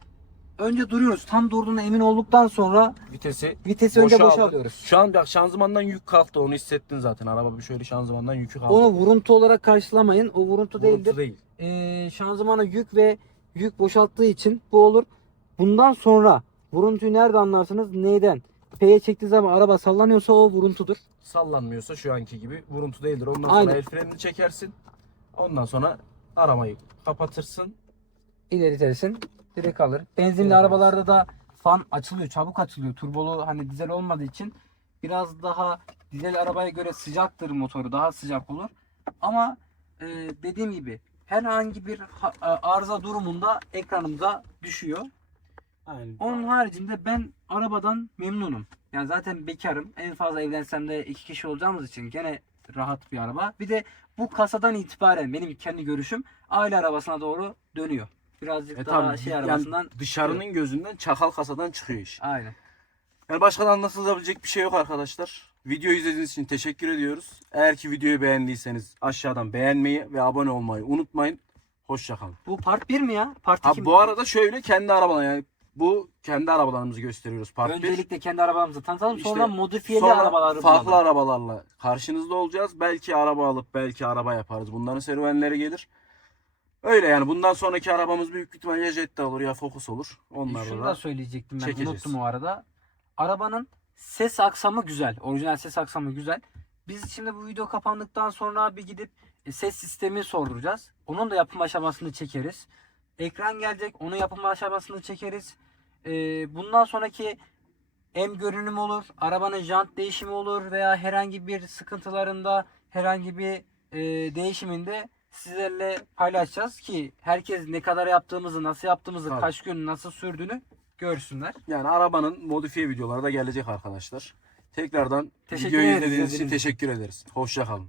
önce duruyoruz. Tam durduğuna emin olduktan sonra Vitesi önce boşa boşa aldın. alıyoruz. Şu an bak şanzımandan yük kalktı, onu hissettin zaten. Araba bir şöyle şanzımandan yükü kalktı. Onu vuruntu olarak karşılamayın. O vuruntu değildir. değil. Şanzımana yük boşalttığı için bu olur. Bundan sonra vuruntuyu nerede anlarsınız? Neyden? P'ye çektiği zaman araba sallanıyorsa o vuruntudur. Sallanmıyorsa şu anki gibi vuruntu değildir. Ondan sonra Aynen. el frenini çekersin. Ondan sonra arabayı kapatırsın. İleri itersin. Direkt alır. Benzinli Direkt arabalarda da fan açılıyor. Çabuk açılıyor. Turbolu hani dizel olmadığı için biraz daha dizel arabaya göre sıcaktır motoru. Daha sıcak olur. Ama dediğim gibi herhangi bir arıza durumunda ekranımıza düşüyor. Aynen. Onun haricinde ben arabadan memnunum. Yani zaten bekarım. En fazla evlensem de 2 kişi olacağımız için gene rahat bir araba. Bir de bu kasadan itibaren benim kendi görüşüm aile arabasına doğru dönüyor. Birazcık daha Tabii, şey yani arabasından dışarının gözünden çakal kasadan çıkıyor iş. Aynen. Yani başka da anlatılabilecek bir şey yok arkadaşlar. Videoyu izlediğiniz için teşekkür ediyoruz. Eğer ki videoyu beğendiyseniz aşağıdan beğenmeyi ve abone olmayı unutmayın. Hoşça kalın. Bu part 1 mi ya? Part 2 Ha, mi? bu arada şöyle kendi arabalar, yani bu kendi arabalarımızı gösteriyoruz part 1. Öncelikle kendi arabamızı tanıtalım. İşte sonra modifiyeli sonra arabaları farklı bulalım. arabalarla karşınızda olacağız. Belki araba alıp belki araba yaparız. Bunların serüvenleri gelir. Öyle yani, bundan sonraki arabamız büyük ihtimal ya Jetta olur ya Focus olur. Onlarla Şunu da da söyleyecektim ben. çekeceğiz. Unuttum o arada. Arabanın ses aksamı güzel. Orijinal ses aksamı güzel. Biz şimdi bu video kapandıktan sonra bir gidip ses sistemi sorduracağız. Onun da yapım aşamasını çekeriz. Ekran gelecek. Onun yapım aşamasını çekeriz. Bundan sonraki hem görünüm olur, arabanın jant değişimi olur veya herhangi bir sıkıntılarında, herhangi bir değişiminde sizlerle paylaşacağız ki herkes ne kadar yaptığımızı, nasıl yaptığımızı, Tabii. kaç gün nasıl sürdüğünü görsünler. Yani arabanın modifiye videoları da gelecek arkadaşlar. Tekrardan Teşekkür videoyu ederiz izlediğiniz için izlediğiniz için. teşekkür ederiz. Hoşça kalın.